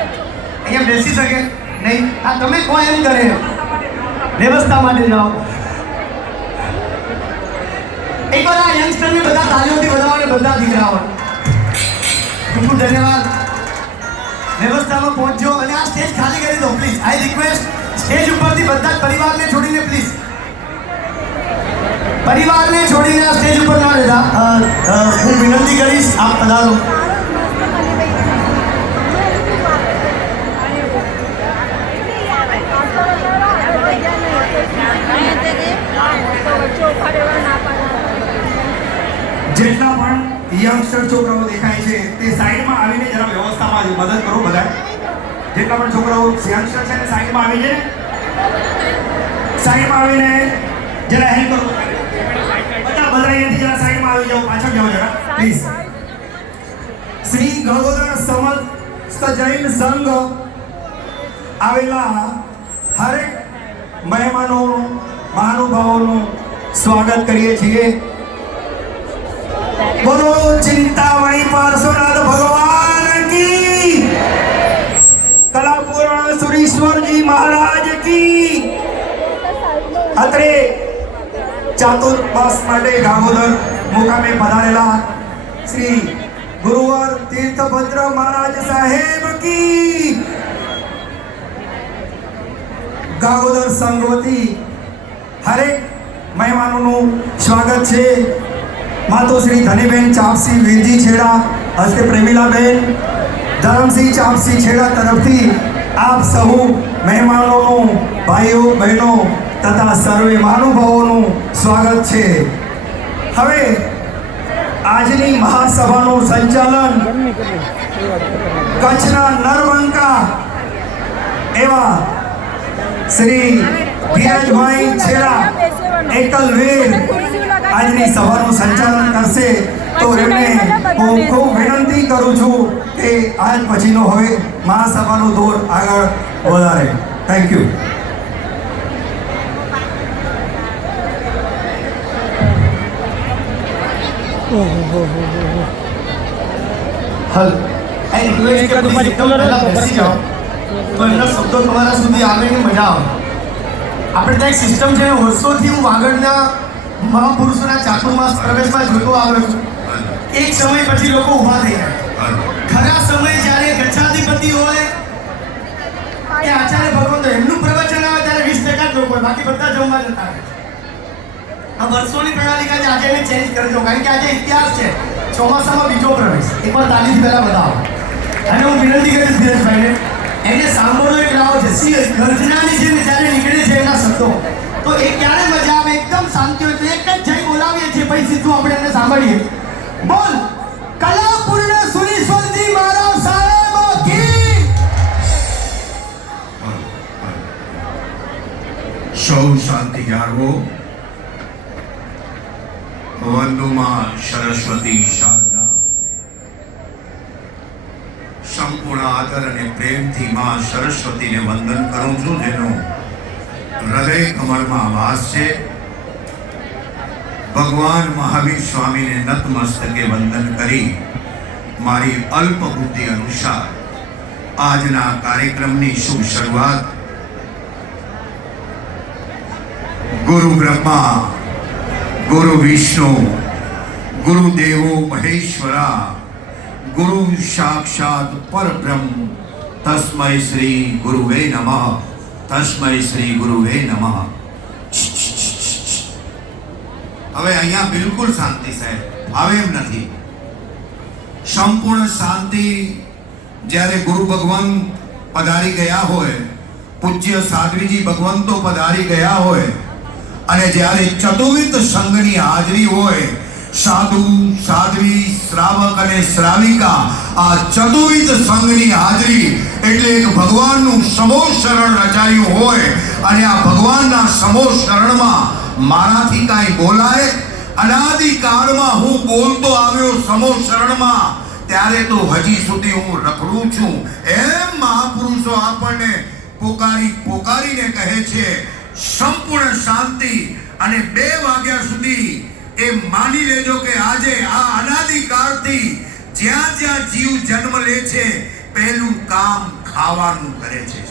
અહીંયા બેસી શકે? નહીં. આ તમે કહો એમ કરે. વ્યવસ્થા માટે જાઓ. એકવાર આ યંગસ્ટરને બધા તાલીઓથી વધાવો અને બધા દીકરાઓ. ખૂબ ખૂબ ધન્યવાદ. વ્યવસ્થામાં પહોંચજો અને આ સ્ટેજ ખાલી કરી દો પ્લીઝ આઈ રિક્વેસ્ટ સ્ટેજ ઉપરથી બધા જ પરિવારને છોડીને પ્લીઝ પરિવારને છોડીને આ સ્ટેજ ઉપર ના રહેતા. હું વિનંતી કરીશ, આપ પધારો. જેટલા પણ યંગસ્ટર છોકરાઓ દેખાય છે, તે સાઈડમાં આવીને જરા વ્યવસ્થામાં મદદ કરો બધા જેટલા પણ છોકરાઓ યંગસ્ટર છે સાઈડમાં આવીને સાઈડમાં આવીને જરા હેલ્પ કરો. બધા બધા અહીંયાથી જરા સાઈડમાં આવી જાઓ, પાછળ જાઓ જરા પ્લીઝ શ્રી ગણગોદર સમસ્ત જૈન સંઘ આવેલા હરેક મહેમાનોનું, મહાનુભાવોનું સ્વાગત કરીએ છીએ. બોલો, ચિંતામણી પાર્શ્વનાથ ભગવાન કી. કલાપૂર્ણ સુરેશ્વરજી મહારાજ કી. અત્રે ચાતુર્માસ માટે ગાગોદર મુકામે પધારેલા શ્રી ગુરુવર તીર્થભદ્ર મહારાજ સાહેબ કી. ગાગોદર સંઘ વતી હરેક મહેમાનોનું સ્વાગત છે. માતોશ્રી ધનીબેન ચાપસી, વીરજી છેડા, હસ્તે પ્રેમીલાબેન ધરમસિંહ ચાપસી છેડા તરફથી આપ સહુ મહેમાનોનું, ભાઈઓ, બહેનો તથા સર્વે મહાનુભાવોનું સ્વાગત છે. હવે આજની મહાસભાનું સંચાલન કચ્છના નરવંકા એવા શ્રી ધીરજભાઈ છેડા એકલવીર આજની સભાનું સંચાલન કરશે. તો એમને હું ખૂબ વિનંતી કરું છું કે આજ પછીનો હવે મહાસભાનો દોર આગળ વધારે. થેન્ક યુ હલ. આઈ રિક્વેસ્ટ કે પ્લીઝ એકદમ પહેલા બેસી જાઓ. તો એનો શબ્દો તમારા સુધી આવે ને મજા આવે. આપણે ત્યાં એક સિસ્ટમ છે, વર્ષોથી હું વાગડના મહાપુરુષોના ચાતુર્માસ પ્રવેશમાં જોતો આવ્યો છું. એક સમય પછી લોકો ઊભા થઈ જાય ખરા સમય જ્યારે ગચ્છાધિપતિ હોય કે આચાર્ય ભગવંતો એમનું પ્રવચન આવે ત્યારે વીસ ટકા જ લોકો હોય. બાકી બધા જમવા જતા આ વર્ષોની પ્રણાલિકા છે આજે એને ચેન્જ કરજો કારણ કે આજે ઇતિહાસ છે. ચોમાસામાં બીજો પ્રવેશ. એકવાર તાલીમ પહેલા બતાવો અને હું વિનંતી કરીશ ધીરજભાઈને એને સાંભળો એક લાવો છે. ગર્જનાની જેમ જ્યારે નીકળે છે એના શબ્દો. તો એ ક્યારે મજા આવે? એકદમ શાંતિ હોય તો એક જ જઈ બોલાવીએ છીએ. ભાઈ સીધું આપણે એને સાંભળીએ. બોલ. કલાપૂર્ણ સુરેશ્વરજી મહારાજ સૌ શાંતિ જાળવો. વંદુમાં સરસ્વતી શારદા સંપૂર્ણ આદર અને પ્રેમથી માં સરસ્વતીને વંદન કરું છું, જેનો હૃદય કમળમાં વાસ છે. ભગવાન મહાવીર સ્વામીને નતમસ્તકે વંદન કરી મારી અલ્પ બુદ્ધિ અનુસાર આજના કાર્યક્રમની શુભ શરૂઆત. ગુરુ બ્રહ્મા, ગુરુ વિષ્ણુ ગુરુદેવો મહેશ્વરા ગુરુ સાક્ષાત પરબ્રહ્મ તસ્મય શ્રી ગુરુવે નમઃ તસ્મય શ્રી ગુરુવે નમઃ હવે અહીંયા બિલકુલ શાંતિ સાહેબ આવે એમ નથી. સંપૂર્ણ શાંતિ જ્યારે ગુરુ ભગવાન પધારી ગયા હોય, પૂજ્ય સાધ્વીજી ભગવંતો પધારી ગયા હોય, અને જ્યારે ચતુર્વિધ સંઘની હાજરી હોય સાધુ, સાધ્વી, શ્રાવક અને શ્રાવિકા આ ચતુર્વિધ સંઘની હાજરી એટલે એક ભગવાનનું સમો શરણ રચાયું હોય અને આ ભગવાનના સમો શરણમાં મારાથી કાંઈ બોલાય? અનાદિ કાળમાં હું બોલતો આવ્યો સમો શરણમાં ત્યારે તો હજી સુધી હું રખડું છું. એમ મહાપુરુષો આપણને પોકારી પોકારીને કહે છે, સંપૂર્ણ શાંતિ અને બે વાગ્યા સુધી એ માની લેજો કે આજે આ અનાદિ કાળથી જ્યાં જ્યાં જીવ જન્મ લે છે, પહેલું કામ ખાવાનું કરે છે.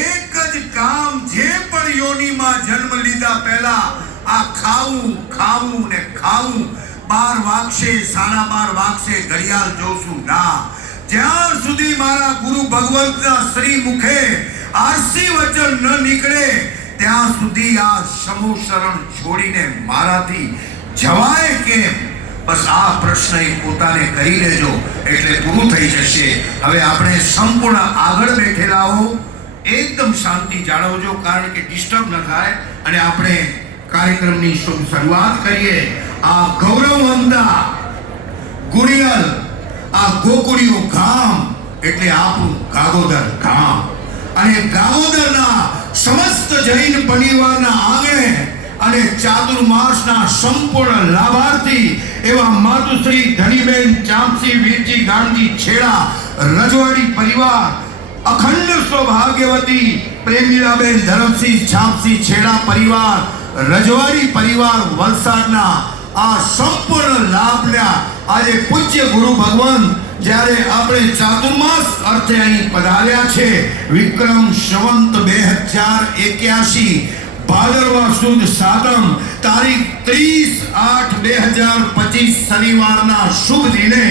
એક જ કામ જે પણ યોનીમાં જન્મ લીધા પહેલા, આ ખાવું ખાવું ને ખાવું, બાર વાગશે, સાડા બાર વાગશે, ઘડિયાળ જોશું. ના. જ્યાં સુધી મારા ગુરુ ભગવંતના શ્રી મુખે આરસી વચન ન નીકળે ત્યાં સુધી આ સમૂહ છોડીને મારાથી જવાય કેમ? બસ આ પ્રશ્ન એ પોતાને કરી લેજો એટલે પૂરું થઈ જશે. હવે આપણે સંપૂર્ણ આગળ બેઠેલા હો એકદમ શાંતિ જાળવજો, કારણ કે ડિસ્ટર્બ ન થાય. અને આપણે કાર્યક્રમની શરૂઆત કરીએ. આ ગૌરવવંતા ગુડિયલ આ ગોકુળિયું ગામ, એટલે આપણું ગાગોદર ગામ. અને ગાગોદરના સમસ્ત જૈન પરિવારના આંગણે અને ચાતુર્માસના સંપૂર્ણ લાભાર્થી એવા માતુશ્રી ધનીબેન ચામસી, વીરજી ગાંધી છેડા, રજવાડી પરિવાર, અખંડ સૌભાગ્યવતી પ્રેમીલાબેન ધરમસિંહ છાપસી છેડા પરિવાર, રજવાડી પરિવાર વલસાડના આ સંપૂર્ણ લાભના આજે પૂજ્ય ગુરુ ભગવાન જ્યારે આપણે ચાતુર્માસ અર્થે અહીં પધાર્યા છે, વિક્રમ સંવંત બે હજાર એક્યાસી ભાદરવા સુદ સાતમ, તારીખ ત્રીસ આઠ બે હજાર પચીસ શનિવારના શુભ દિને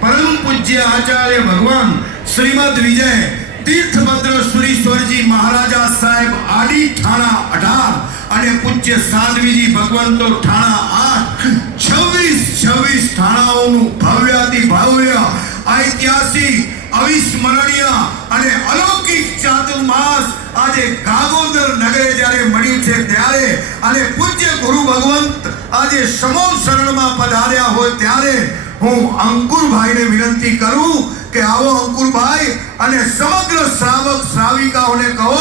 પરમ પૂજ્ય આચાર્ય ભગવાન શ્રીમદ વિજય તીર્થભદ્ર સુરીશ્વરજી મહારાજા સાહેબ આડી ઠાણા અઢાર અને પૂજ્ય સાધ્વીજી ભગવંતો ઠાણા આઠ, છવ્વીસ છવ્વીસ ઠાણાઓનું ભવ્યાતિ ભવ્ય ઐતિહાસિક, અવિસ્મરણીય અને અલૌકિક ચાતુર્માસ આજે ગાગોદર નગરે જ્યારે મળ્યું છે ત્યારે અને પૂજ્ય ગુરુ ભગવંત આજે સમો શરણમાં પધાર્યા હોય ત્યારે હું અંકુરભાઈને વિનંતી કરું કે આવો અંકુરભાઈ અને સમગ્ર શ્રાવક શ્રાવિકાઓને કહો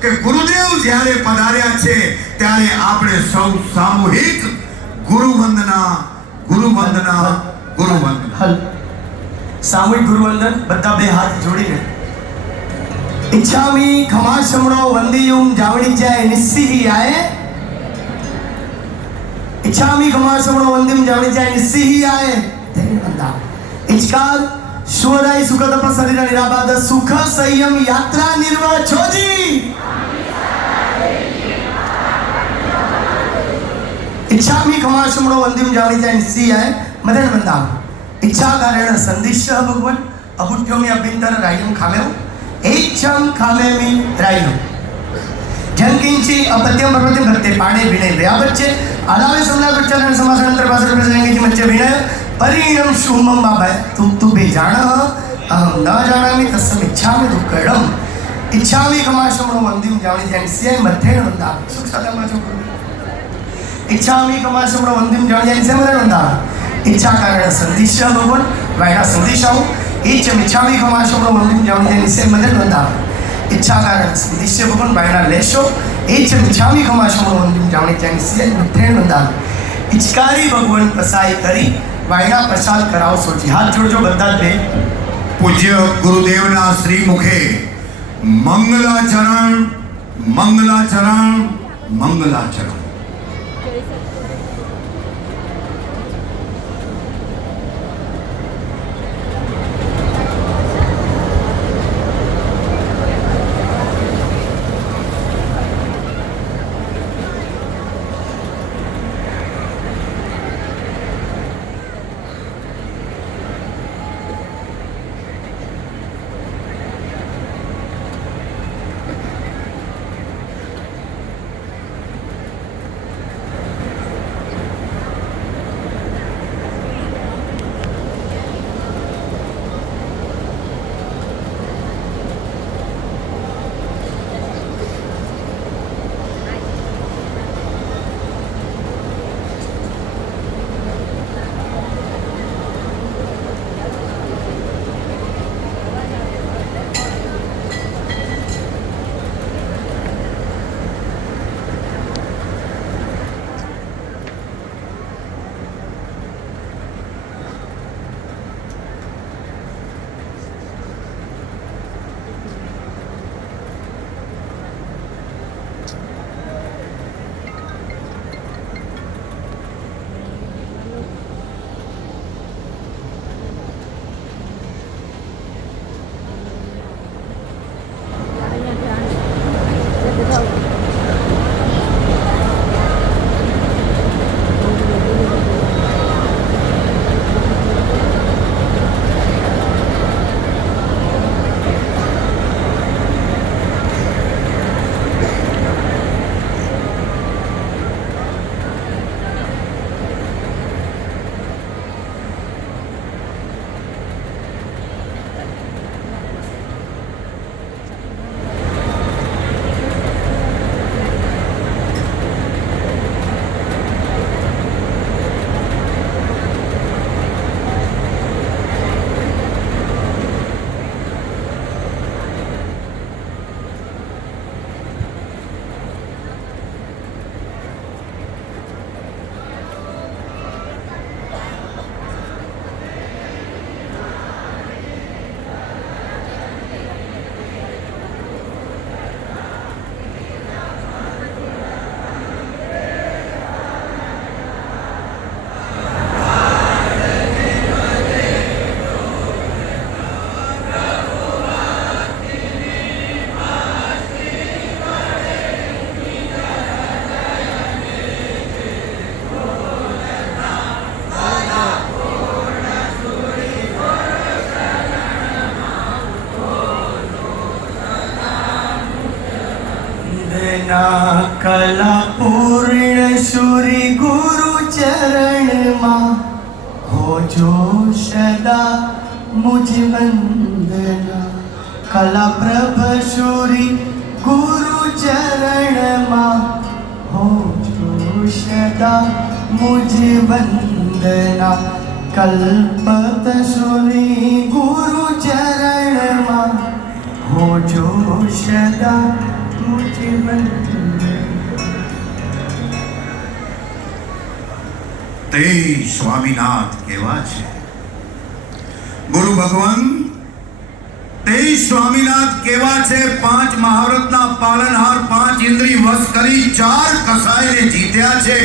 કે ગુરુદેવ જ્યારે પધાર્યા છે ત્યારે આપણે સૌ સામૂહિક ગુરુ વંદના ગુરુ વંદના ગુરુ વંદના સામૂહિક ગુરુવંદન બધા બે હાથ જોડીને ઈચ્છામી ખમાશમણો વંદિયુમ જાવણી જાય નિસ્સિહી આય ઈચ્છામી ખમાશમણો વંદિયુમ જાવણી જાય નિસ્સિહી આય તેને વંદા ઇચકાલ શુવરાય સુખ તપ શરીર નિરાબાદ સુખ સંયમ યાત્રા નિર્વાહ છોજી इच्छामि खमाशमणो वंदिम जावणी जाय निस्सियाय मदन वंदाम इच्छा कारण संदिश्य ವಿಚಾರಧಾರೆಯ ಸಂದೇಶ ಭಗವನ್ ಅಹುಟ್ಯೋಮಿ ಅಭ್ಯಂತರ ರಾಯಂ ಖಾಮೆವು ಏಚ್ಛಂ ಖಾಮೆಮಿ ರಾಯಂ ಜಂಕಿಂಚಿ ಅಪತ್ಯಂ ಪರ್ವತಿ ಭಕ್ತೆ ಪಾಣೆ ವಿಣೆ ವ್ಯಾಪಚ್ಚೆ ಅಲಾವೆ ಸಮಲಾಪಚ್ಚಾರಣ ಸಮಾಸಾನಂತರ ಭಾಸರ ಪ್ರಸಂಗಿಂಚಿ ಮಚ್ಚೆ ವಿಣೆ ಪರಿಣಂ ಶೂಮಂ ಬಾಬಾ ತುಂ ತು ಬೇ ಜಾಣ ಅಹಂ ನ ಜಾಣಾಮಿ ತಸ್ಸಂ ಇಚ್ಛಾಮಿ ದುಃಖಡಂ ಇಚ್ಛಾಮಿ ಕಮಾಶಮಣಂ ಅಂತಿಮ ಜಾವಣಿ ಜನಿಸ್ಯ ಮಧ್ಯೆ ನಂದ ಸುಖ ಸದಮಾಚ ಇಚ್ಛಾಮಿ ಕಮಾಶಮಣಂ ಅಂತಿಮ ಜಾವಣಿ ಜನಿಸ್ಯ ಮಧ್ಯೆ ನಂದ સેમદન વંદા ઈચ્છા કારણ સંદિશ્ય ભગવન, વાયના સંદેશાઓ ઈચ્છમ મંદિર કમાશમણો વંદિમ જાણ્યા સેમદન વંદા ઈચ્છા કારણ સંદિશ્ય ભગવન, વાયના લેશો. ઈચ્છમ ઈચ્છામી કમાશમણો વંદિમ જાણ્યા સેમ મધ્યેન વંદા ઈચકારી ભગવાન પસાઈ કરી, વાયના પ્રસાદ કરાવશો જી હાથ જોડજો બધા જ બે. પૂજ્ય ગુરુદેવના શ્રી મુખે મંગલાચરણ મંગલાચરણ મંગલાચરણ. કલા પૂર્ણ સુરી ગુરુ ચરણમાં હો જો સદા મુજ વંદના. કલા પ્રભ સુરી ગુરુ ચરણમાં હો જો સદા મુજ વંદના. કલ્પત શુરી ગુરુ ચરણમાં હો જો સદા મુજ વંદના. તે સ્વામીનાથ કેવા છે? ગુરુ ભગવાન, તે સ્વામીનાથ કેવા છે? પાંચ મહાવ્રતના પાલનહાર, પાંચ ઇન્દ્રિય વશ કરી, ચાર કસાયને જીત્યા છે.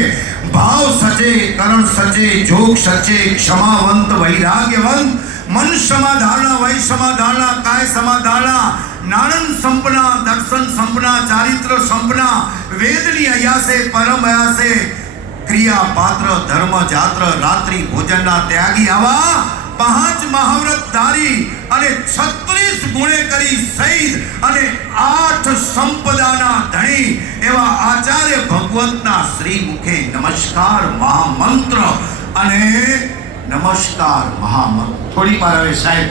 ભાવ સચે, કરણ સચે, જોગ સચે, ક્ષમાવંત, વૈરાગ્યવંત, મન સમાધારણા, વૈ સમાધારણા, કાય સમાધારણા, નાણંદ સંપના, દર્શન સંપના, ચારિત્ર સંપના, વેદની અયાસે, પરમ અયાસે ક્રિયા પાત્ર ધર્મ જાત્ર રાત્રિ ભોજનના ત્યાગી આવા પાંચ મહાવ્રત ધારી અને છત્રીસ ગુણે કરી સહિત અને આઠ સંપદાના ધણી એવા આચાર્ય ભગવંતના શ્રી મુખે નમસ્કાર મહામંત્ર અને નમસ્કાર મહામંત્ર. થોડી વાર હવે સાહેબ